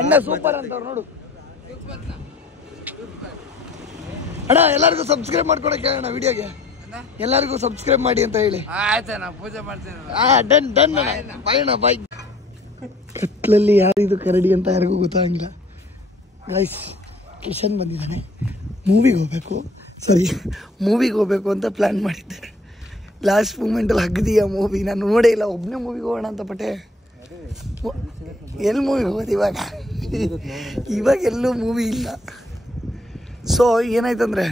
ಅಣ್ಣ ಸೂಪರ್ ಅಂತ ನೋಡು ಅಣ್ಣ. ಎಲ್ಲರಿಗೂ ಸಬ್ಸ್ಕ್ರೈಬ್ ಮಾಡ್ಕೊಡಕ್ಕೆ ಅಣ್ಣ ವಿಡಿಯೋಗೆ ಎಲ್ಲರಿಗೂ ಸಬ್ಸ್ಕ್ರೈಬ್ ಮಾಡಿ ಅಂತ ಹೇಳಿ. ಆಯ್ತಣ್ಣ ಪೂಜೆ ಮಾಡ್ತೀನಿ. ಡನ್ ಡನ್ ಬಾಯ್ ಅಣ್ಣ ಬಾಯ್. ಕತ್ಲಲ್ಲಿ ಯಾರಿದು ಕರಡಿ ಅಂತ ಯಾರಿಗೂ ಗೊತ್ತಾಗಿಲ್ಲ ಗೈಸ್. ಕಿಶನ್ ಬಂದಿದ್ದಾನೆ. ಮೂವಿಗೆ ಹೋಗ್ಬೇಕು ಅಂತ ಪ್ಲ್ಯಾನ್ ಮಾಡಿದ್ದೆ. ಲಾಸ್ಟ್ ಮೂಮೆಂಟಲ್ಲಿ ಹಗ್ದಿಯ ಮೂವಿ ನಾನು ನೋಡೇ ಇಲ್ಲ. ಒಬ್ಬನೇ ಮೂವಿಗೆ ಹೋಗೋಣ ಅಂತ ಪಟ್ಟೆ. ಎಲ್ಲಿ ಮೂವಿಗೆ ಹೋಗೋದು ಇವಾಗ ಎಲ್ಲೂ ಮೂವಿ ಇಲ್ಲ. ಸೊ ಏನಾಯ್ತಂದರೆ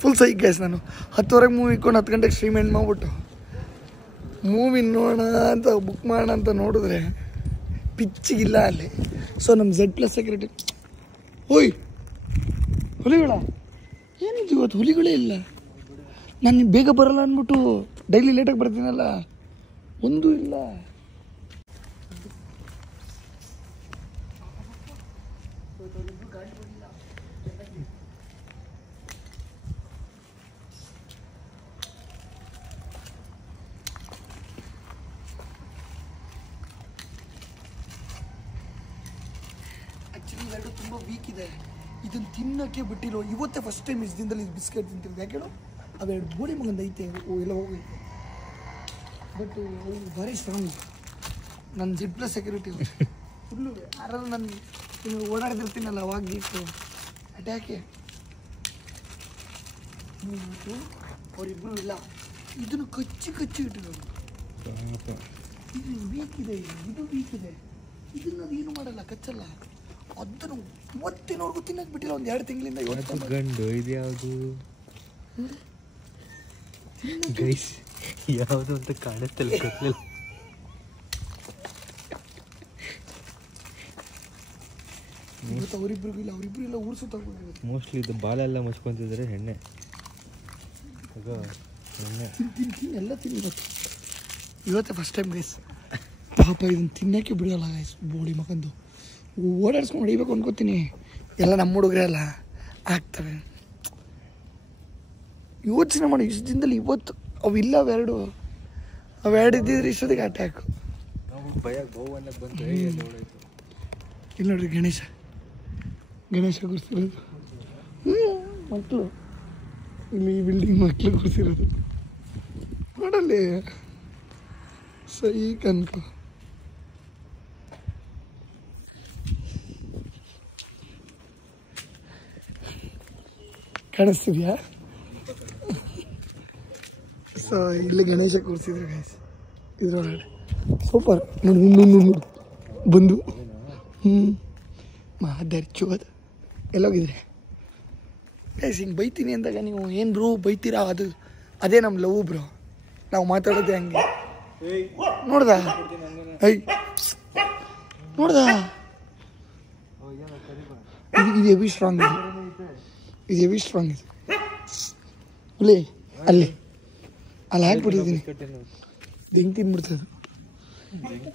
ಫುಲ್ ಸೈಕ್ ಗೈಸ್. ನಾನು 10:00 ಮೂವಿ ಇಟ್ಕೊಂಡು 10 ಗಂಟೆಗೆ ಸ್ಟ್ರೀಮ್ ಎಂಡ್ ಮಾಡಿಬಿಟ್ಟು ಮೂವಿ ನೋಡೋಣ ಅಂತ ಬುಕ್ ಮಾಡೋಣ ಅಂತ ನೋಡಿದ್ರೆ ಪಿಚ್ಚಿಗಿಲ್ಲ ಅಲ್ಲಿ. ಸೊ ನಮ್ಮ Z+ ಸೆಕ್ಯೂರಿಟಿ ಓಯ್ ಹುಲಿಗಳ ಏನಿದು ಇವತ್ತು ಹುಲಿಗಳೇ ಇಲ್ಲ. ನಾನು ಬೇಗ ಬರಲ್ಲ ಅಂದ್ಬಿಟ್ಟು ಡೈಲಿ ಲೇಟಾಗಿ ಬರ್ತೀನಲ್ಲ, ಒಂದೂ ಇಲ್ಲ. ಆ್ಯಕ್ಚುಲಿ ಇವೆರಡು ತುಂಬ ವೀಕ್ ಇದೆ. ಇದನ್ನು ತಿನ್ನೋಕ್ಕೆ ಬಿಟ್ಟಿರೋ ಇವತ್ತೇ ಫಸ್ಟ್ ಟೈಮ್ ಇಷ್ಟು ದಿನದಲ್ಲಿ ಇದು ಬಿಸ್ಕೆಟ್ ತಿಂತಿರೋದು. ಯಾಕೆ ಹೇಳು, ಅವೆರಡು ಬೋಡಿ ಮಗಂದ ಐತೆ ಎಲ್ಲ ಹೋಗೈತೆ. ಬಟ್ ಭಾರಿ ಸ್ಟ್ರಾಂಗ್. ನನ್ನ Z+ ಸೆಕ್ಯೂರಿಟಿ ಫುಲ್ಲು ಯಾರು ನಾನು ಓಡಾಡ್ತಿರ್ತೀನಲ್ಲ ಅವಾಗ ಗೀತು ಅಟ್ಯಾಕೆ ಅವರಿಬ್ಬರು ಇಲ್ಲ. ಇದನ್ನು ಕಚ್ಚಿ ಇಟ್ಟಿರೋದು. ಇದು ವೀಕ್ ಇದೆ, ಇದು ವೀಕ್ ಇದೆ. ಇದನ್ನ ಅದೇನು ಮಾಡಲ್ಲ, ಕಚ್ಚಲ್ಲ. ಅದನ್ನು ಇವತ್ತಿನವರೆಗೂ ತಿನ್ನಕ್ಕೆ ಬಿಟ್ಟಿಲ್ಲ. ಒಂದು 2 ತಿಂಗಳಿಂದ ಗಂಡು ಇದು ಯಾವುದು ಗೈಸ್, ಯಾವುದು ಅಂತ ಕಾಣುತ್ತಲ್ಲ ಗೊತ್ತಿಲ್ಲ. ಇವತ್ತು ಅವರಿಬ್ರಿಗೂ ಇಲ್ಲ ಊರ್ಸುತ್ತಾಗ್ಬೋದು. ಮೋಸ್ಟ್ಲಿ ಇದು ಬಾಲೆಲ್ಲ ಮುಚ್ಕೊಂತಿದ್ರೆ ಎಣ್ಣೆ ಎಲ್ಲ ತಿನ್ನಿವತ್ತು. ಇವತ್ತೇ ಫಸ್ಟ್ ಟೈಮ್ ಗೈಸ್. ಪಾಪ ಇದನ್ನು ತಿನ್ನೋಕ್ಕೆ ಬಿಡೋಲ್ಲ ಗೈಸ್. ಬೋಡಿ ಮಗಂದು ಓಡಾಡ್ಸ್ಕೊಂಡು ಹೊಡಿಬೇಕು ಅನ್ಕೋತೀನಿ. ಎಲ್ಲ ನಮ್ಮ ಹುಡುಗರೇ ಅಲ್ಲ ಆಗ್ತವೆ. ಯೋಚನೆ ಮಾಡಿ ಇಷ್ಟು ದಿನದಲ್ಲಿ ಇವತ್ತು ಅವಿಲ್ಲ ಅವೆರಡು ಇದ್ದಿದ್ರೆ ಇಷ್ಟೊತ್ತಿಗೆ ಅಟ್ಯಾಕು. ಇಲ್ಲಿ ನೋಡ್ರಿ ಗಣೇಶ ಕೂರಿಸಿರೋದು. ಮಕ್ಕಳು ಇಲ್ಲಿ ಬಿಲ್ಡಿಂಗ್ ಮಕ್ಕಳು ಕೂರಿಸಿರೋದು ನೋಡಲ್ಲಿ ಸೈ ಕನ್ಕೋ. ಕಾಣಿಸ್ತಿದ್ಯಾ? ಸೊ ಇಲ್ಲಿ ಗಣೇಶ ಕೂರಿಸಿದ್ರು ಗೈಸ್ ಇದ್ರೊಳಗಡೆ. ಸೂಪರ್ ನೋಡು ಬಂದು ಮಾದರ್ಚೋದು ಎಲ್ಲೋಗಿದ್ರೆ ಗೈಸ್. ಹಿಂಗೆ ಬೈತೀನಿ ಅಂದಾಗ ನೀವು ಏನು ಬ್ರೋ ಬೈತೀರಾ, ಅದೇ ನಮ್ಮ ಲವ್ ಬ್ರೋ. ನಾವು ಮಾತಾಡೋದೇ ಹಂಗೆ. ನೋಡ್ದ ಇದು ಹೆವಿ ಸ್ಟ್ರಾಂಗ್ ಇದೆ. ಹುಲಿ ಅಲ್ಲಿ ಹಾಕ್ಬಿಟ್ಟಿದ್ದೀನಿ. ಹೆಂಗೆ ತಿನ್ಬಿಡ್ತದೆ,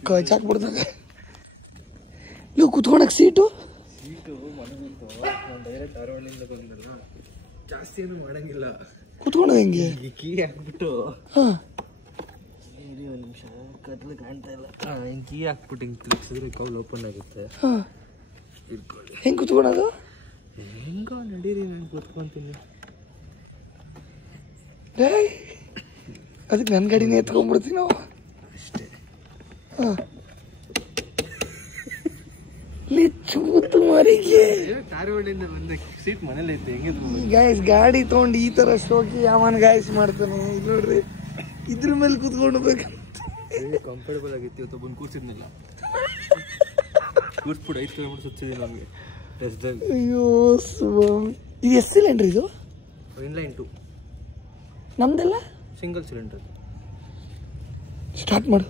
ಕಚಾಕ್ಬಿಡ್ತದೆ. ನೀವು ಕುತ್ಕೊಳಕ್ಕೆ ಸೀಟು ಜಾಸ್ತಿ ಏನು ಮಾಡಂಗಿಲ್ಲ. ಕುತ್ಕೊಳೋದು ಹೆಂಗೆ? ಕೀ ಹಾಕ್ಬಿಟ್ಟು ಹಾಂ ಒಂದು ನಿಮಿಷ ಕತ್ಲು ಕಾಣ್ತಾ ಇಲ್ಲ. ಹಿಂಗೆ ಕೀ ಹಾಕ್ಬಿಟ್ಟು ಹಿಂಗೆ ತಿರ್ಗಿಸಿದ್ರೆ ಕೌಲ್ ಓಪನ್ ಆಗುತ್ತೆ. ಹಾಂ ಇಟ್ಕೊಳ್ಳಿ. ಹೆಂಗೆ ಕುತ್ಕೊಳೋದು? ಹೆಂಗೋ ನಡೀರಿ, ನಾನು ಕೂತ್ಕೊಂತೀನಿ. ಅದಕ್ಕೆ ನನ್ನ ಗಾಡಿನೇ ಎತ್ಕೊಂಡ್ಬಿಡ್ತೀವಿ ನಾವು ಅಷ್ಟೇ. ಹಾಂ ಚೂತು ಮರಿಗೆ ಧಾರವಾಡಿಂದ ಬಂದ ಸೀಟ್ ಮನೇಲಿ ಐತೆ. ಹೆಂಗಿದ್ರು ಗಾಯಸ್ ಗಾಡಿ ತೊಗೊಂಡು ಈ ಥರ ಶೋಕಿ ಯಾವನ್ ಗಾಯಸ್ ಮಾಡ್ತಾನೆ. ಇಲ್ಲಿ ನೋಡ್ರಿ ಇದ್ರ ಮೇಲೆ ಕೂತ್ಕೊಂಡು ಬೇಕಂತ ಕಂಫರ್ಟಬಲ್ ಆಗಿತ್ತು. ಇವತ್ತು ಬಂದು ಕೂರ್ಸಿದ್ನಿಲ್ಲ, ಕೂರ್ಸ್ಬಿಟ್ಟು 5 ಕಿಲೋಮೀಟರ್ ಸುತ್ತಿದ್ದೀನಿ ನಮಗೆ ರೆಸ್ಟಲ್ಲಿ. ಅಯ್ಯೋ ಸ್ವಾಮಿ, ಇದು ಎಷ್ಟು ಸಿಲಿಂಡ್ರ್? ಇದು ಇನ್ಲೈನ್ 2 ನಮ್ದೆಲ್ಲ ಸಿಂಗಲ್ ಸಿಲಿಂಡರ್. ಸ್ಟಾರ್ಟ್ ಮಾಡು.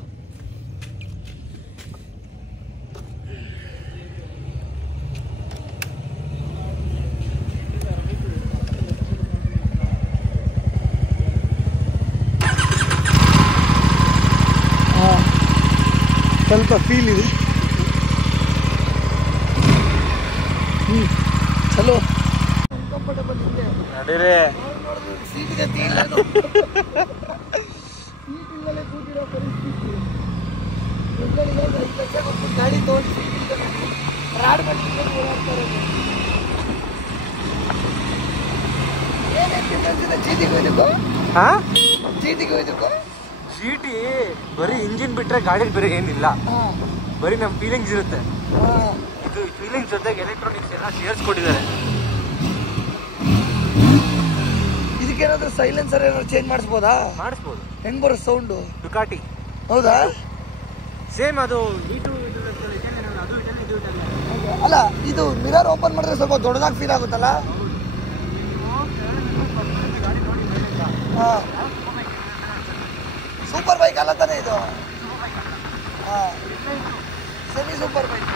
ಸ್ವಲ್ಪ ಫೀಲ್ ಇದೆ. ಚಲೋ ಕಂಫರ್ಟಬಲ್ ಇದೆ. ನಡೀರಿ. ಸೀಟ್ ಗತಿ ಇಲ್ಲ, ಸೀಟ್ ಇಲ್ಲದೆ ಕೂತಿರೋ ಪರಿಸ್ಥಿತಿ. ಗಾಡಿ ತಗೊಂಡು ರಾಡ್ ಮಾಡ್ತಿದ್ದಾರೆ ಚೀಟಿಗೆ ಹೋಯ್ದಕ್ಕೋ ಚೀಟಿಗೆ ಹೋಯ್ದಕ್ಕೋ ಚೀಟಿ ಬರೀ ಇಂಜಿನ್ ಬಿಟ್ರೆ ಗಾಡಿ ಬೇರೆ ಏನಿಲ್ಲ, ಬರೀ ನಮ್ಮ ಫೀಲಿಂಗ್ಸ್ ಇರುತ್ತೆ. ಇದು ಫೀಲಿಂಗ್ಸ್ ಜೊತೆಗೆ ಎಲೆಕ್ಟ್ರಾನಿಕ್ಸ್ ಎಲ್ಲ ಸೇರಿಸ್ಕೊಟ್ಟಿದ್ದಾರೆ. ಇದಕ್ಕೇನಾದ್ರೂ ಸೈಲೆನ್ಸರ್ ಏನಾದ್ರು ಚೇಂಜ್ ಮಾಡಿಸ್ಬೋದಾ? ಮಾಡಿಸ್ಬೋದು. ಹೆಂಗ್ ಬರೋ ಸೌಂಡು? ಡುಕಾಟಿ. ಹೌದಾ? ಸೇಮ್ ಅದು ಅಲ್ಲ, ಇದು ಮಿರರ್ ಓಪನ್ ಮಾಡಿದ್ರೆ ಸ್ವಲ್ಪ ದೊಡ್ಡದಾಗಿ ಫೀಲ್ ಆಗುತ್ತಲ್ಲ? ಸೂಪರ್ ಬೈಕ್ ಅಲ್ಲ ತಾನೇ ಇದು? Semi super bike.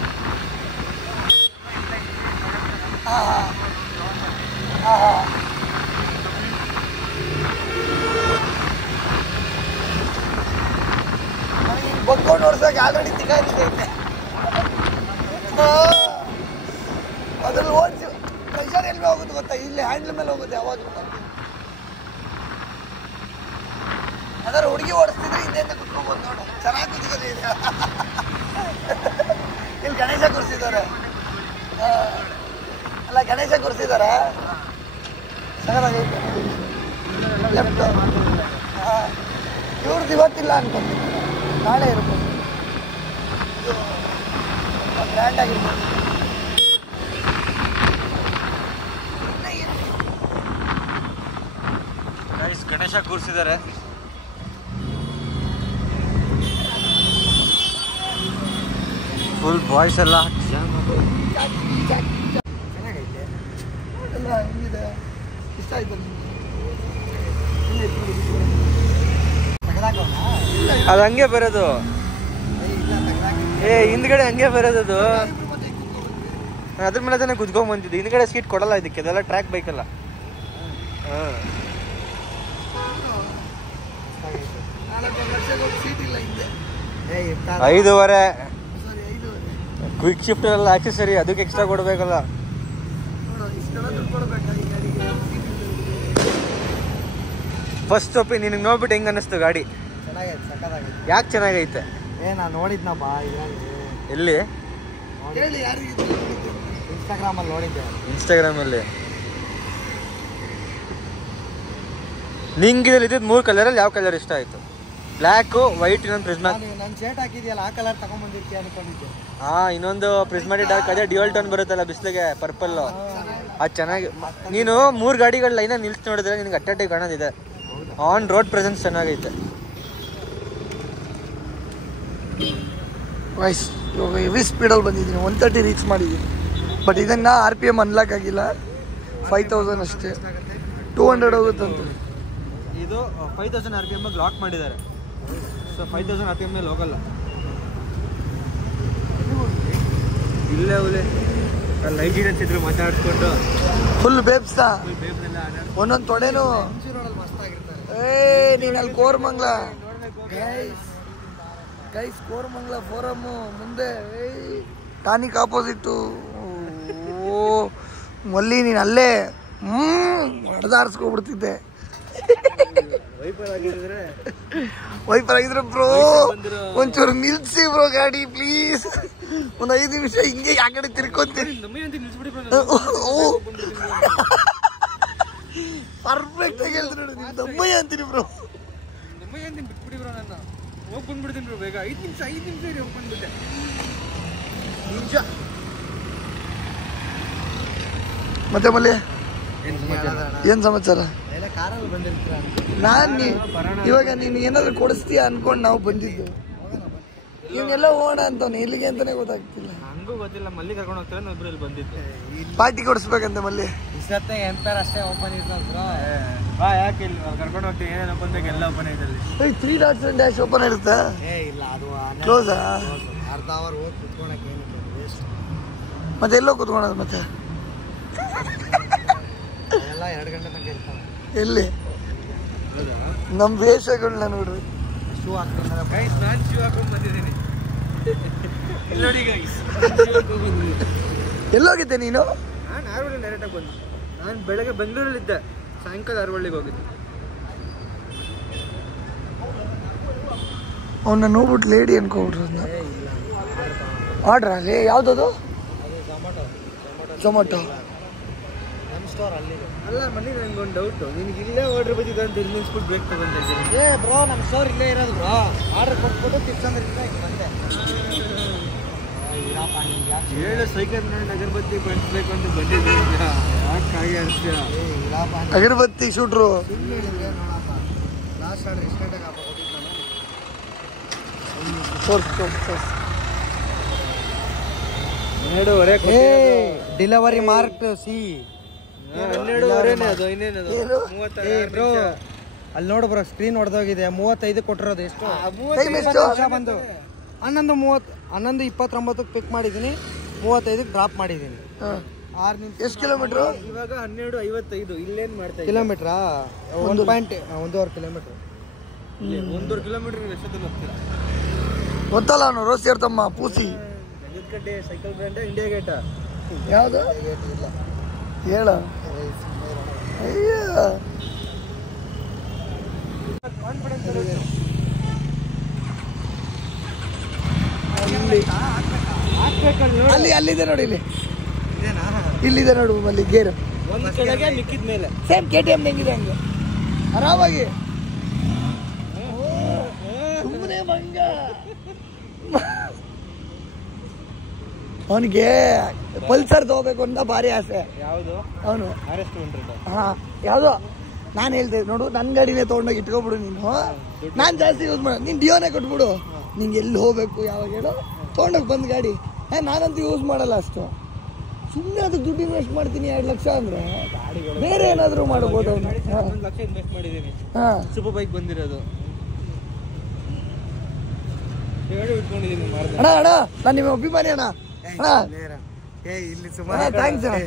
ನನಗೆ ಹಿಂಗೆ ಬಗ್ಕೊಂಡು ಓಡಿಸೋಕೆ ಆಲ್ರೆಡಿ ತಿಗಾಯಿದೆ. ಅದ್ರಲ್ಲಿ ಓಡಿಸಿ ಪ್ರೆಷರ್ ಎಲ್ಲಿ ಹೋಗುತ್ತೆ ಗೊತ್ತಾ? ಇಲ್ಲಿ ಹ್ಯಾಂಡ್ಲ್ ಮೇಲೆ ಹೋಗುತ್ತೆ ಯಾವಾಗ. ಅದರ ಹುಡುಗಿ ಓಡಿಸ್ತಿದ್ರೆ ಹಿಂದೆಯಿಂದ ಕುತ್ಕೊಬೋದು ನೋಡು, ಚೆನ್ನಾಗಿ ಕುತ್ಕೋದೇ ಇದೆ. ಇಲ್ಲಿ ಗಣೇಶ ಕೂರಿಸಿದ್ದಾರೆ. ಅಲ್ಲ, ಗಣೇಶ ಕೂರಿಸಿದಾರ, ಸಗದಾಗೈತೆ. ಲೆಫ್ಟ್ ಇವ್ರದ್ದು ಇವತ್ತಿಲ್ಲ ಅನ್ಕೊಂತೀನಿ, ನಾಳೆ ಇರ್ಬೋದು. ಇದು ಗ್ರ್ಯಾಂಡ್ ಆಗಿರ್ಬೋದು. ಗಣೇಶ ಕೂರಿಸಿದ್ದಾರೆ. ಫುಲ್ ಬಾಯ್ಸ್ ಎಲ್ಲ ಚೆನ್ನಾಗೈತೆ. ಎಲ್ಲ ಹೆಂಗಿದೆ? ಇಷ್ಟ ಆಯ್ತು ಅದು ಹಂಗೆ ಬರೋದು. ಹಿಂದ್ಗಡೆ ಹಂಗೆ ಬರೋದು. ಅದ್ರ ಮೇಲೆ ತಾನೇ ಕುತ್ಕೊಂಡ್ ಬಂದಿದ್ದು. ಹಿಂದ್ಗಡೆ ಸೀಟ್ ಕೊಡಲ್ಲ ಇದಕ್ಕೆ, ಅದೆಲ್ಲ ಟ್ರ್ಯಾಕ್ ಬೈಕಲ್ಲ. 5,500 ಕ್ವಿಕ್ ಶಿಫ್ಟ್ ಎಲ್ಲ ಆಕ್ಸೆಸರಿ, ಅದಕ್ಕೆ ಎಕ್ಸ್ಟ್ರಾ ಕೊಡ್ಬೇಕಲ್ಲ. ಫಸ್ಟ್ ಒಪ್ಪಿ ನಿನಗೆ ನೋಡ್ಬಿಟ್ಟು ಹೆಂಗ್ ಅನ್ನಿಸ್ತು ಗಾಡಿ? ಚೆನ್ನಾಗೈತೆ, ಸಕ್ಕತ್ತಾಗೈತೆ. ಯಾಕೆ ಚೆನ್ನಾಗೈತೆ? ನಾನು ನೋಡಿದ್ನಪ್ಪ. ಎಲ್ಲಿ? ಇನ್ಸ್ಟಾಗ್ರಾಮಲ್ಲಿ ನೋಡಿದ್ದೆ. ಇನ್ಸ್ಟಾಗ್ರಾಮಲ್ಲಿ ನಿಂಗೆ ಇದ್ದಿದ್ದು 3 ಕಲರಲ್ಲಿ ಯಾವ ಕಲರ್ ಇಷ್ಟ ಆಯ್ತು? ಬ್ಲ್ಯಾಕು, ವೈಟ್, ಇನ್ನೊಂದು ಪ್ರಿಸ್ಮ್ಯಾಟಿಕ್. ನಾನು ಶರ್ಟ್ ಹಾಕಿದ್ಯಲ್ಲ, ಆ ಕಲರ್ ತಗೊಂಡ್ಬಂದಿರ್ತೀಯ ಅನ್ಕೊಂಡಿದ್ದೆ. ಇನ್ನೊಂದು ಪ್ರಿಸ್ಮ್ಯಾಟಿಕ್ ಡಾರ್ಕ್, ಅದೇ ಡ್ಯುಯಲ್ ಟೋನ್ ಬರುತ್ತಲ್ಲ ಬಿಸ್ಲಿಗೆ, ಪರ್ಪಲ್. ಅದು ಚೆನ್ನಾಗಿ. ನೀನು 3 ಗಾಡಿಗಳ ಲೈನ ನಿಲ್ಸಿ ನೋಡಿದ್ರೆ ನಿನ್ಗೆ ಅಟ್ಟಾಟಿ ಕಾಣೋದಿದೆ. ಆನ್ ರೋಡ್ ಪ್ರೆಸೆನ್ಸ್ ಚೆನ್ನಾಗೈತೆ. ವಾಯ್ಸ್ ಇವಾಗ ಹೆವಿ ಸ್ಪೀಡಲ್ಲಿ ಬಂದಿದ್ದೀನಿ, 130 ರೀಚ್ ಮಾಡಿದ್ದೀನಿ. ಬಟ್ ಇದನ್ನು RPM ಅನ್ಲಾಕ್ ಆಗಿಲ್ಲ. 5,000 ಅಷ್ಟೇ. 200 ಹೋಗುತ್ತಂತೆ. ಇದು 5,000 RPM ಲಾಕ್ ಮಾಡಿದ್ದಾರೆ. ಸೊ 5,000 RPM ಮೇಲೆ ಹೋಗಲ್ಲ. ಇಲ್ಲೇ ಅವಲೇ ಲೈಜಿನ್ ಹಚ್ಚಿದ್ರು ಮಾತಾಡ್ಕೊಂಡು ಫುಲ್ ಬೇಬ್ಸ್ತಾ. ಒಂದೊಂದು ತೊಡೆನು. ನೀನು ಅಲ್ಲಿ ಕೋರಮಂಗ್ಲ ಗೈಸ್, ಕೋರಮಂಗ್ಲ ಫೋರಮ್ಮು ಮುಂದೆ ಟಾನಿಕ್ ಆಪೋಸಿಟ್ಟು. ಓ ಮಲ್ಲಿ, ನೀನು ಅಲ್ಲೇ ಹೊಡೆದಾರಿಸ್ಕೊಬಿಡ್ತಿದ್ದೆ. ವೈಪರ್ ಆಗಿದ್ರೆ ಬ್ರೋ ಒಂಚೂರು ನಿಲ್ಸಿ ಬ್ರೋ ಗಾಡಿ ಪ್ಲೀಸ್. ಒಂದು 5 ನಿಮಿಷ ಹಿಂಗೆ ಆ ಕಡೆ ತಿರ್ಕೊಂತೀನಿ. ಪರ್ಫೆಕ್ಟ್ ಆಗಿ ಹೇಳ್ತೀನಿ ನೋಡಿ, ನೀವು ದಮ್ಮಯ್ಯ ಅಂತೀನಿ ಬ್ರೋ. ಬಿಟ್ಬಿಡಿ ಬ್ರೋ, ನನ್ನ ಹೋಗಿ ಬಂದ್ಬಿಡ್ತೀನಿ ಬ್ರೋ ಬೇಗ. 5 ನಿಮಿಷ ಹೋಗಿ ಬಂದ್ಬಿಟ್ಟೆ. ನಿಜ. ಮತ್ತೆ ಮಲ್ಲಿ ಏನ್ ಸಮಾಚಾರ? ನಾನು ಇವಾಗ ನೀನು ಏನಾದ್ರು ಕೊಡಿಸ್ತೀಯ ಅನ್ಕೊಂಡು ನಾವು ಬಂದಿದ್ದು. ಇವನ್ನೆಲ್ಲ ಹೋಗೋಣ ಅಂತವ್ನು, ಎಲ್ಲಿಗೆ ಅಂತಾನೆ ಗೊತ್ತಾಗ್ತಿಲ್ಲ. ಹಂಗೂ ಗೊತ್ತಿಲ್ಲ. ಮಲ್ಲಿ ಕರ್ಕೊಂಡು ಹೋಗ್ತಾರೆ, ನಾವು ಇಬ್ಬರಲ್ಲಿ ಬಂದಿದ್ದೆ. ಪಾರ್ಟಿ ಕೊಡಿಸ್ಬೇಕಂತ ಮಲ್ಲಿ. ಇಷ್ಟೊತ್ತೆ ಎಂಪೈರ್ ಅಷ್ಟೇ ಓಪನ್ ಇರ್ತಲ್ರ. ಯಾಕೆ ಇಲ್ಲಿ ಕರ್ಕೊಂಡು ಹೋಗ್ತೀವಿ, ಏನೇನು ಓಪನ್ ಬೇಕು ಎಲ್ಲ ಓಪನ್ ಐತೆ ಅಲ್ಲಿ. 3 dots and dash ಓಪನ್ ಇರುತ್ತಾ? ಇಲ್ಲ, ಅದು ಕ್ಲೋಸಾ? ಅರ್ಧ ಅವರ್ ಹೋಗಿ ಕುತ್ಕೊಳಕ್ಕೆ ಏನಿಲ್ಲ, ವೇಸ್ಟ್. ಮತ್ತೆ ಎಲ್ಲೋ ಕುತ್ಕೊಳೋದು ಮತ್ತೆ? ಎಲ್ಲ 2 ಗಂಟೆ ತನಕ ಇರ್ತಾವೆ. ಎಲ್ಲಿ? ನಮ್ಮ ವೇಷಗಳನ್ನ ನೋಡ್ರಿ. ಶೂ ಹಾಕ್ತಾರೆ ಗೈಸ್. ನಾನು ಶೂ ಹಾಕೊಂಡು ಬಂದಿದ್ದೀನಿ. ನೋಡಿ ಗೈಸ್, ಎಲ್ಲೋಗಿದ್ದೆ ನೀನು? ನಾನು ಆರ್ವಳ್ಳಿ ಡೈರೆಕ್ಟಾಗಿ ಬಂದು. ನಾನು ಬೆಳಗ್ಗೆ ಬೆಂಗಳೂರಲ್ಲಿದ್ದೆ, ಸಾಯಂಕಾಲ ಆರ್ವಳ್ಳಿಗೆ ಹೋಗಿದ್ದೆ. ಅವನ್ನ ನೋಡ್ಬಿಟ್ಟು ಲೇಡಿ ಅನ್ಕೊಬಿಟ್ರು. ಆರ್ಡ್ರಾ ಅಲ್ಲಿ ಯಾವುದದು? ಟೊಮೊಟೊ ನಮ್ಮ ಸ್ಟೋರ್ ಅಲ್ಲಿದೆ. ಅಲ್ಲ ಮಲ್ಲಿ ನಂಗೊಂದು ಡೌಟು, ನಿನಗೆ ಇಲ್ಲೇ ಆರ್ಡ್ರ್ ಬಂದಿದೆ ಅಂತ ಇಲ್ಲಿ ನಿಲ್ಸ್ಬಿಟ್ಟು ಬ್ರೇಕ್ ತಗೊಂಡಿದ್ದೀನಿ. ಬ್ರೋ ನಮ್ಮ ಸ್ಟೋರ್ ಇಲ್ಲೇ ಇರೋದು ಬ್ರೋ. ಆರ್ಡರ್ ಕೊಟ್ಬಿಟ್ಟು ತಿರ್ಸಂದ್ರಿಂದ ಈಗ ಬಂದೆ. ಹೇಳು ಸೈಕಲ್ ನೋಡಿ ಅಗರಬತ್ತಿ ಬಳಸ್ಬೇಕು ಅಂತ ಬಂದಿದ್ದೆ. ಯಾಕಾಗಿ ಅಷ್ಟೇ ಅಗರಬತ್ತಿ ಶೂಟ್ರು ಲಾಸ್ಟ್ ಆರ್ಡರ್ ಎಷ್ಟು ಗಂಟೆಗೆ ಹಾಕೋದಿದ್ದು ನಾನು? 12:30 ಡೆಲಿವರಿ ಮಾರ್ಕ್ ಸಿ 12:30 ಅದು ಇನ್ನೇನದು 36 ಅಲ್ಲಿ ನೋಡು ಬ್ರೋ ಸ್ಕ್ರೀನ್ ಹೊಡೆದೋಗಿದೆ. 35 ಕೊಟ್ಟಿರೋದು. ಎಷ್ಟು ಬಂದು 11:29 ಪಿಕ್ ಮಾಡಿದ್ದೀನಿ, 35 ಡ್ರಾಪ್ ಮಾಡಿದ್ದೀನಿ. 6 ನಿಮಿಷ. ಎಷ್ಟು ಕಿಲೋಮೀಟ್ರು ಇವಾಗ? 12:55. ಇಲ್ಲೇನು ಮಾಡ್ತಾ ಕಿಲೋಮೀಟ್ರಾ? 1.1 ಕಿಲೋಮೀಟ್ರ್. 1 ಕಿಲೋಮೀಟ್ರ್ ಎಷ್ಟೊತ್ತಿಗೆ ಹೋಗ್ತೀರಾ? ಗೊತ್ತಲ್ಲ ನಾನು ರೋಸಿಯರ್ ತಮ್ಮ ಪೂಸಿ ಕಡೆ ಸೈಕಲ್ ಬ್ರ್ಯಾಂಡ್ ಇಂಡಿಯಾ ಗೇಟ ಯಾವುದು ಇಲ್ಲ ಹೇಳ. ಅಲ್ಲಿ ಅಲ್ಲಿದೆ ನೋಡಿ, ಇಲ್ಲಿದೆ ನೋಡು ಅಲ್ಲಿ ಗೇರ್ ಒಂದು ಕೆಳಗೆ ಮಿಕ್ಕಿದ ಮೇಲೆ ಸೇಮ್ KTM ಹೆಂಗಿದೆ ಹಂಗೆ ಆರಾಮಾಗಿ. ಸುಮ್ಮನೆ ಮಂಗ ಅವನಿಗೆ ಪಲ್ಸರ್ ತಗೋಬೇಕು ಅಂತ ಭಾರಿ ಆಸೆ. ಯಾವುದು? ಅವನು RS200. ಹಾ ಯಾವ್ದೋ ನಾನು ಹೇಳ್ದೆ ನೋಡು, ನನ್ನ ಗಾಡಿನೇ ತೊಗೊಂಡೋಗಿ ಇಟ್ಕೊಬಿಡು ನೀನು. ನಾನು ಜಾಸ್ತಿ ಯೂಸ್ ಮಾಡ, ನೀನು ಡಿಯೋನೇ ಕೊಟ್ಬಿಡು. ನಿಂಗೆ ಎಲ್ಲಿ ಹೋಗ್ಬೇಕು ಯಾವಾಗ ಹೇಳು ತೊಗೊಂಡೋಗಿ ಬಂದು ಗಾಡಿ. ನಾನಂತೂ ಯೂಸ್ ಮಾಡಲ್ಲ ಅಷ್ಟು. ಸುಮ್ಮನೆ ಅದಕ್ಕೆ ದುಡ್ಡು ಇನ್ವೆಸ್ಟ್ ಮಾಡ್ತೀನಿ 2 ಲಕ್ಷ ಅಂದ್ರೆ ಬೇರೆ ಏನಾದರೂ ಮಾಡ್ಬೋದು. 1 ಲಕ್ಷ ಇನ್ವೆಸ್ಟ್ ಮಾಡಿದ್ದೀನಿ. ಹಾಂ ಸೂಪರ್ ಬೈಕ್ ಬಂದಿರೋದು ಇಟ್ಕೊಂಡಿದ್ದೀನಿ. ಅಣ್ಣ ಅಣ್ಣ ನಾನು ನಿಮ್ಮ ಅಭಿಮಾನಿ ಅಣ್ಣ. ಅಣ್ಣ ಇಲ್ಲಿ ಥ್ಯಾಂಕ್ಸ್ ಅಣ್ಣ.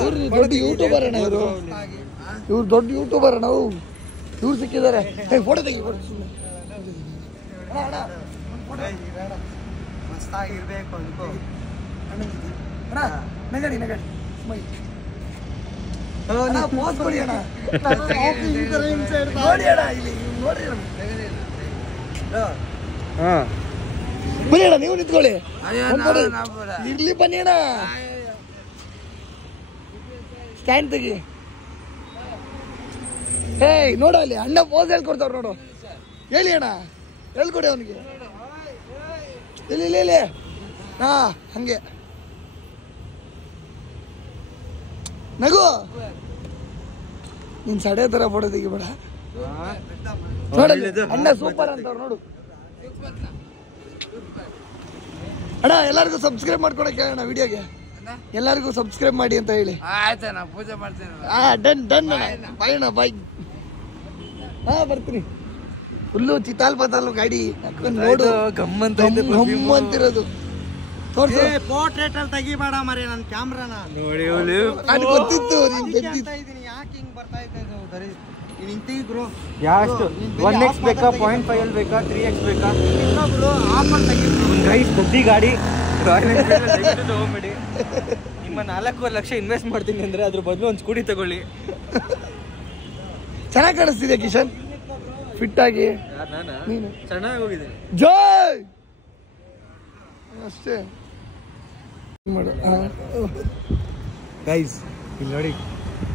ಇವ್ರು ದೊಡ್ಡ ಯೂಟ್ಯೂಬರ್ ಅಣ್ಣ, ಇವರು ದೊಡ್ಡ ಯೂಟ್ಯೂಬರ್ ಅಣ್ಣ. ಇವ್ರು ಸಿಕ್ಕಿದ್ದಾರೆ. ಫೋಟೋ ತೆಗಿ ಸುಮ್ಮನೆ. ಮಸ್ತಾಗಿರ್ಬೇಕು ಅನ್ಕೋ ಅಣ್ಣ. ನಗಡಿ ನಗಡಿ ಪೋಸ್ ಕೊಡಿ ಅಣ್ಣ. ನೋಡಿ ಅಣ್ಣ ಇಲ್ಲಿ ನೋಡಿ ಬನ್ನಿ ಅಣ್ಣ, ನೀವು ನಿಂತ್ಕೊಳ್ಳಿ. ಇರ್ಲಿ ಬನ್ನಿ ಅಣ್ಣ, ಸ್ಟ್ಯಾಂಡ್ ತೆಗಿ. ನೋಡ ಅಲ್ಲಿ ಅಣ್ಣ ಪೋಸ್ ಹೇಳ್ಕೊಡ್ತಾವ್ರು ನೋಡು. ಹೇಳಿ ಅಣ್ಣ, ಹೇಳ್ಕೊಡಿ ಅವನಿಗೆ. ಇಲ್ಲಿ ಇಲ್ಲಿ ಇಲ್ಲಿ ಹಾ ಹಂಗೆ ನಗು. ನಿನ್ ಸಡೆ ತರ ಫೋಟೋ ತೆಗಿಬೇಡ. ನೋಡಲ್ಲಿ ಅಣ್ಣ ಸೂಪರ್ ಅಂತವ್ರು ನೋಡು. ಅಣ್ಣ ಎಲ್ಲರಿಗೂ ಸಬ್ಸ್ಕ್ರೈಬ್ ಮಾಡ್ಕೊಳಕ್ಕೆ ಅಣ್ಣ, ವಿಡಿಯೋಗೆ ಎಲ್ಲರಿಗೂ ಸಬ್ಸ್ಕ್ರೈಬ್ ಮಾಡಿ ಅಂತ ಹೇಳಿ. ಆಯ್ತಾ ಪೂಜೆ ಮಾಡ್ತೀನಿ. ಡನ್ ಡನ್ ಅಣ್ಣ. ಬಾಯ್ ಅಣ್ಣ ಬಾಯ್. ಹಾ ಬರ್ತೀನಿ. ಫುಲ್ಲು ಚಿತಾಲ್ ಪತಾಲು ಗಾಡಿ ನೋಡು, ಗಮ್ಮಂತಿರೋದು. ಪೋರ್ಟ್ರೇಟ್ ಅಲ್ಲಿ ತೆಗಿಬೇಡ ಮರಿ ನನ್ನ ಕ್ಯಾಮ್ರಾನ ನೋಡಿ. ಅದು ಗೊತ್ತಿತ್ತು. ಯಾಕೆ ಹಿಂಗ್ ಬರ್ತಾ ಇದ್ದೆ? ಯಾಷ್ಟು 1x ಬೇಕಾ 0.5 ಅಲ್ಲಿ ಬೇಕಾ 3x ಬೇಕಾ? ಆಫರ್ ತೆಗಿದ್ರು ಗೈಸ್. ಬುದ್ಧಿ ಗಾಡಿ ರಾಯಲ್ ಎನ್ಫೀಲ್ಡ್ ತಗೊಂಬೇಡಿ. ನಿಮ್ಮ 4 ಲಕ್ಷ ಇನ್ವೆಸ್ಟ್ ಮಾಡ್ತೀನಿ ಅಂದ್ರೆ ಅದ್ರ ಬದಲು ಒಂದು ಸ್ಕೂಟಿ ತಗೊಳ್ಳಿ. ಚೆನ್ನಾಗಿ ಕಾಣಿಸ್ತಿದೆ ಕಿಶನ್, ಫಿಟ್ ಆಗಿ. ನೀನು ಚೆನ್ನಾಗಿ ಹೋಗಿದ್ದೀನಿ. ಜೈ ಅಷ್ಟೇ ಮಾಡು. ಗೈಸ್ ಇಲ್ಲಿ ನೋಡಿ,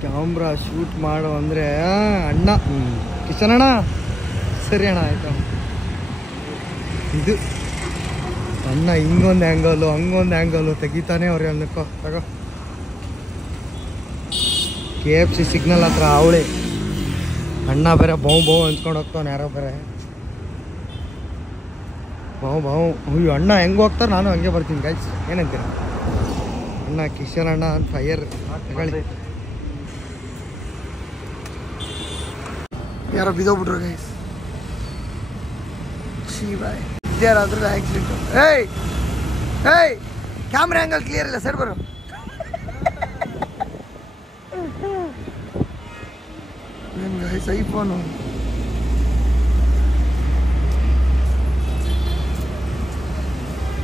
ಕ್ಯಾಮ್ರಾ ಶೂಟ್ ಮಾಡು ಅಂದರೆ ಅಣ್ಣ ಕಿಶನ್ ಅಣ್ಣ. ಸರಿ ಅಣ್ಣ ಆಯ್ತಾ. ಇದು ಅಣ್ಣ ಹಿಂಗೊಂದು ಆ್ಯಂಗಲು ಹಂಗೊಂದು ಆ್ಯಂಗಲು ತೆಗಿತಾನೆ ಅವ್ರೆ. ಅನ್ನಕ್ಕೋ ತಗೋ KFC ಸಿಗ್ನಲ್ ಹತ್ರ ಅವಳೆ ಅಣ್ಣ ಬೇರೆ ಬೌ ಅಂಚ್ಕೊಂಡು ಹೋಗ್ತಾನೆ. ಯಾರೋ ಬೇರೆ ಬೌ ಅಯ್ಯೋ ಅಣ್ಣ ಹೆಂಗೆ ಹೋಗ್ತಾರೆ ನಾನು ಹಂಗೆ ಬರ್ತೀನಿ. ಗೈಸ್ ಏನಂತೀರ? ಅಣ್ಣ ಕಿಶನ್ ಅಣ್ಣ ಅಂತ ಫೈಯರ್ ತಗೊಳ್ಳಿ. ಯಾರೋ ಬಿದ್ದೋಗ್ಬಿಟ್ರು ಗೈಸ್. ಬಾಯ್ ಯಾರಾದ್ರೂ ಆಕ್ಸಿಡೆಂಟ್. ಏಯ್ ಕ್ಯಾಮ್ರಾ ಆ್ಯಂಗಲ್ ಕ್ಲಿಯರ್ ಇಲ್ಲ ಸರ್. ಬರು ಏನು ಗೈಸ್ ಐಫೋನು.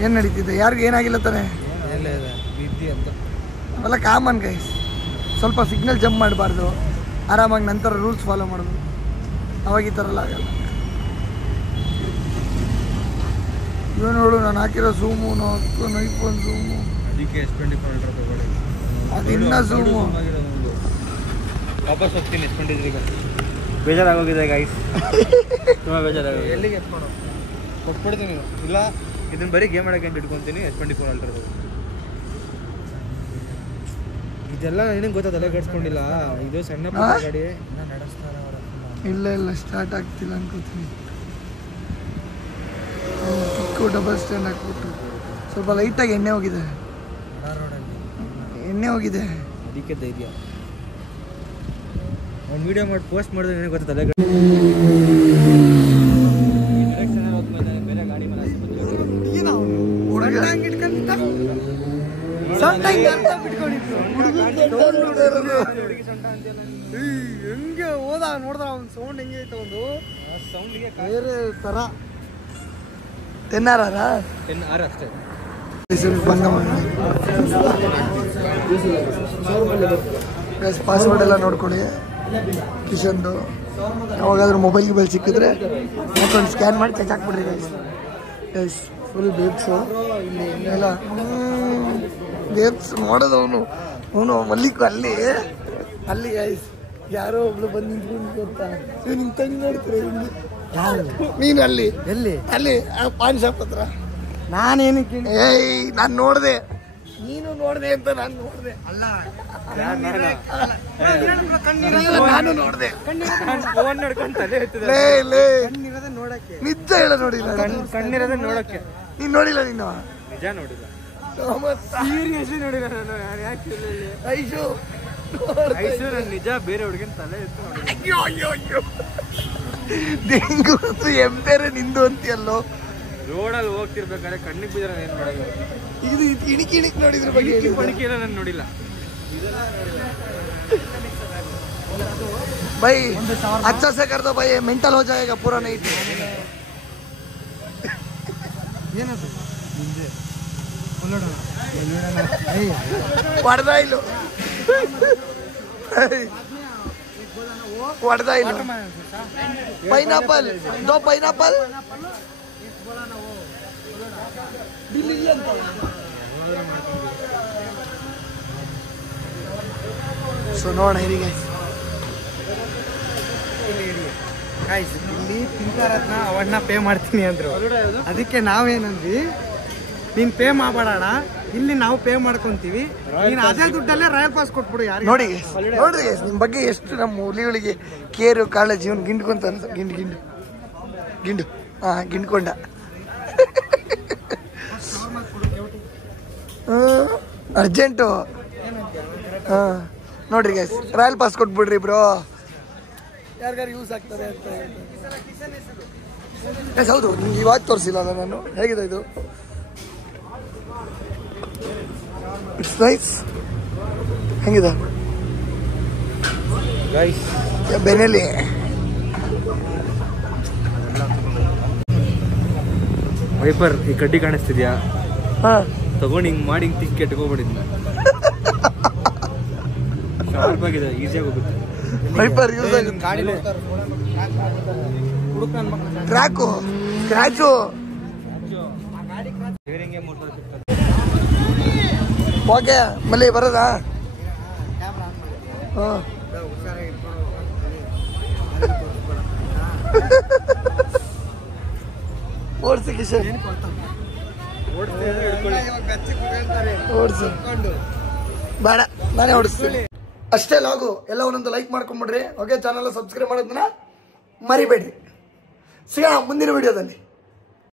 ಏನು ನಡೀತಿದೆ? ಯಾರಿಗೂ ಏನಾಗಿಲ್ಲ ತಾನೆ? ಅವೆಲ್ಲ ಕಾಮನ್ ಗೈಸ್. ಸ್ವಲ್ಪ ಸಿಗ್ನಲ್ ಜಂಪ್ ಮಾಡಬಾರ್ದು, ಆರಾಮಾಗಿ ನಂತರ ರೂಲ್ಸ್ ಫಾಲೋ ಮಾಡೋದು. ಅವಾಗ ಈ ಥರ ಎಲ್ಲ ಆಗಲ್ಲ. ಇವ ನೋಡು ನಾನು ಹಾಕಿರೋ ಝೂಮು, ಐಫೋನ್ ಝೂಮು ಅದಕ್ಕೆ S24 ಅಲ್ಟ್ರಾ ತಗೊಳ್ಳಿ. ಅದಿನ್ನ ಝೂಮ್ ವಾಪಸ್ ಹೋಗ್ತೀನಿ S23 ಈಗ. ಬೇಜಾರಾಗೋಗಿದೆ ಗೈಸ್. ತುಂಬ ಬೇಜಾರಾಗೋಗಿದೆ. ಎಲ್ಲಿಗೆ ಎತ್ಕೊಂಡು ಕೊಟ್ಬಿಡ್ತೀನಿ. ಇಲ್ಲ ಇದನ್ನ ಬರೀ ಗೇಮ್ ಆಡೋಕೆ ಅಂತ ಇಟ್ಕೊತೀನಿ. S24 ಅಲ್ಟ್ರಾ ಇದೆಲ್ಲ ನಿನಗೆ ಗೊತ್ತದಲ್ಲ, ಗಡ್ಸ್ಕೊಂಡಿಲ್ಲ. ಇದು ಸಣ್ಣ ಗಾಡಿ ನಡೆಸ್ತಾರೆ ಅವರ. ಇಲ್ಲ ಸ್ಟಾರ್ಟ್ ಆಗ್ತಿಲ್ಲ ಅನ್ಕೋತೀನಿ. ಕಿಕ್ಕು ಡಬಲ್ ಸ್ಟ್ಯಾಂಡ್ ಹಾಕ್ಬಿಟ್ಟು ಸ್ವಲ್ಪ ಲೈಟಾಗಿ ಎಣ್ಣೆ ಹೋಗಿದೆ. ಅದಕ್ಕೆ ಧೈರ್ಯ. ಒಂದು ವಿಡಿಯೋ ಮಾಡಿ ಪೋಸ್ಟ್ ಮಾಡಿದ್ರೆ ನಿನಗೆ ಗೊತ್ತದಲ್ಲ. ಬೇರೆ ಗಾಡಿ ಮೇಲೆ ಹೆಂಗೆ ಹೋದ ನೋಡಿದ್ರ ಅವ್ನ ಸೌಂಡ್ ಹೆಂಗೆ ಐತೆ ಒಂದು ಸೌಂಡ್ಗೆ ಬೇರೆ ತರ. 10R ಅಷ್ಟೇ. ಪಾಸ್ವರ್ಡ್ ಎಲ್ಲ ನೋಡ್ಕೊಳ್ಳಿ ಕಿಶನ್ದು. ಯಾವಾಗಾದ್ರೂ ಮೊಬೈಲ್ ಗಿಬೈಲ್ ಸಿಕ್ಕಿದ್ರೆ ಮತ್ತೊಂದು ಸ್ಕ್ಯಾನ್ ಮಾಡಿ ಚೆಕ್ ಹಾಕ್ಬಿಡ್ರಿ ಗೈಸ್. ಫುಲ್ ಬೇಬ್ಸು ಎಲ್ಲ ಬೇಬ್ಸ್ ನೋಡೋದು. ಅವನು ಮಲ್ಲಿಕ್ ಅಲ್ಲಿ ಗೈಸ್ ಯಾರೋ ಒಬ್ಳು ಬಂದು ನಿಂತ್ಕೊಂಡು ಗೊತ್ತಾ, ನಿನ್ ತಂಗಿ ನೋಡ್ತೀರ ನೀನು ಅಲ್ಲಿ ಅಲ್ಲಿ ಪಾನ್ ಶಾಪ್ ಹತ್ರ. ನಾನೇನಕ್ಕೆ ನಾನು ನೋಡ್ದೆ, ನೀನು ನೋಡ್ದೆ ಅಂತ ನಾನು ನೋಡ್ದೆ. ಅಲ್ಲ ನಾನು ನೋಡ್ದೆ. ನಿಜ ಹೇಳ ನೋಡಿಲ್ಲ. ಕಣ್ಣಿರೋದೇ ನೋಡಕ್ಕೆ. ನೀನ್ ನೋಡಿಲ್ಲ? ನೀನು ನಿಜ ನೋಡಿಲ್ಲ. ಸೀರಿಯಸ್ಲಿ ನೋಡಿಲ್ಲ ನಾನು. ನಿಜ ಬೇರೆ ಹುಡುಗಿನ ತಲೆ ಎತ್ತು. ಡೆಂಗು ಎಂಬೇರೆ ನಿಂದು ಅಂತೀಯಲ್ಲೋ. ರೋಡಲ್ಲಿ ಹೋಗ್ತಿರ್ಬೇಕಾದ್ರೆ ಕಣ್ಣಿಗೆ ಬಿದ್ರೆ ಏನ್ ಮಾಡೋದು? ಇದು ಇಣಿಕ್ ನೋಡಿದ್ರ ಬಗ್ಗೆ ಪಣಿಕೆಲ್ಲ ನಾನು ನೋಡಿಲ್ಲ. भाई अच्छा से कर दो भाई, मेंटल हो जाएगा पूरा नहीं. पड़दा पाइनएप्पल 2 पाइनएप्पल ಸೊ ನೋಡೋಣ ಹೇಗೆ ಇಲ್ಲಿ ತಿಂತಾರತ್ನ ಅವನ್ನ ಪೇ ಮಾಡ್ತೀನಿ ಅಂದ್ರು. ಅದಕ್ಕೆ ನಾವೇನಂದ್ವಿ, ನೀನ್ ಪೇ ಮಾಡಬೇಡ, ಇಲ್ಲಿ ನಾವು ಪೇ ಮಾಡ್ಕೊಂತೀವಿ, ನೀನ್ ಅದೇ ದುಡ್ಡಲ್ಲೇ ರಾಯಲ್ ಪಾಸ್ ಕೊಟ್ಬಿಡು. ಯಾರು ನೋಡ್ರಿ ನಿಮ್ ಬಗ್ಗೆ ಎಷ್ಟು ನಮ್ಮ ಹುಲಿಗಳಿಗೆ ಕೇರು ಕಾಳಜಿ. ಇವನು ಗಿಂಡ್ಕೊಂತ ಗಿಂಡು ಗಿಂಡ್ಕೊಂಡ. ಅರ್ಜೆಂಟು. ನೋಡ್ರಿ ಗೈಸ್, ರಾಯಲ್ ಪಾಸ್ ಕೊಟ್ಬಿಡ್ರಿ ಬ್ರೋ, ಯಾರಿಗಾರು ಯೂಸ್ ಆಗ್ತದೆ ಅಂತ. ಹೌದು, ನಿಮ್ಗೆ ಇವಾಗ ತೋರಿಸಿಲ್ಲ ನಾನು. ಹೇಗಿದೆ ಇದು? It's nice. ಹೆಂಗಿದೆ ಬೆನೆಲಿ? ವೈಪರ್ ಈ ಕಡ್ಡಿ ಕಾಣಿಸ್ತಿದ್ಯಾ? ತಗೊಂಡು ಹಿಂಗ್ ಮಾಡಿ ಹಿಂಗ್ ತಿಕ್ಕಿ ಕೆಟ್ಕೋಬಿಡಿದ್ನ. ಶಾರ್ಪ್ ಆಗಿದೆ, ಈಸಿಯಾಗಿ ಹೋಗುತ್ತೆ. ವೈಪರ್ ಯೂಸ್ ಆಗುತ್ತೆ. Scratch okay. ಮಲ್ಲಿ ಬರೋದಾ? ಓಡಿಸಿ ಕಿಶನ್, ಓಡಿಸಿ. ಬೇಡ, ನಾನೇ ಓಡಿಸ್ತೀನಿ ಅಷ್ಟೇ. ಲಾಗು ಎಲ್ಲ ಒಂದೊಂದು ಲೈಕ್ ಮಾಡ್ಕೊಂಡ್ಬಿಡ್ರಿ. ಓಕೆ, ಚಾನಲ್ ಸಬ್ಸ್ಕ್ರೈಬ್ ಮಾಡೋದನ್ನ ಮರಿಬೇಡಿ. ಸಿಗೋಣ ಮುಂದಿನ ವಿಡಿಯೋದಲ್ಲಿ.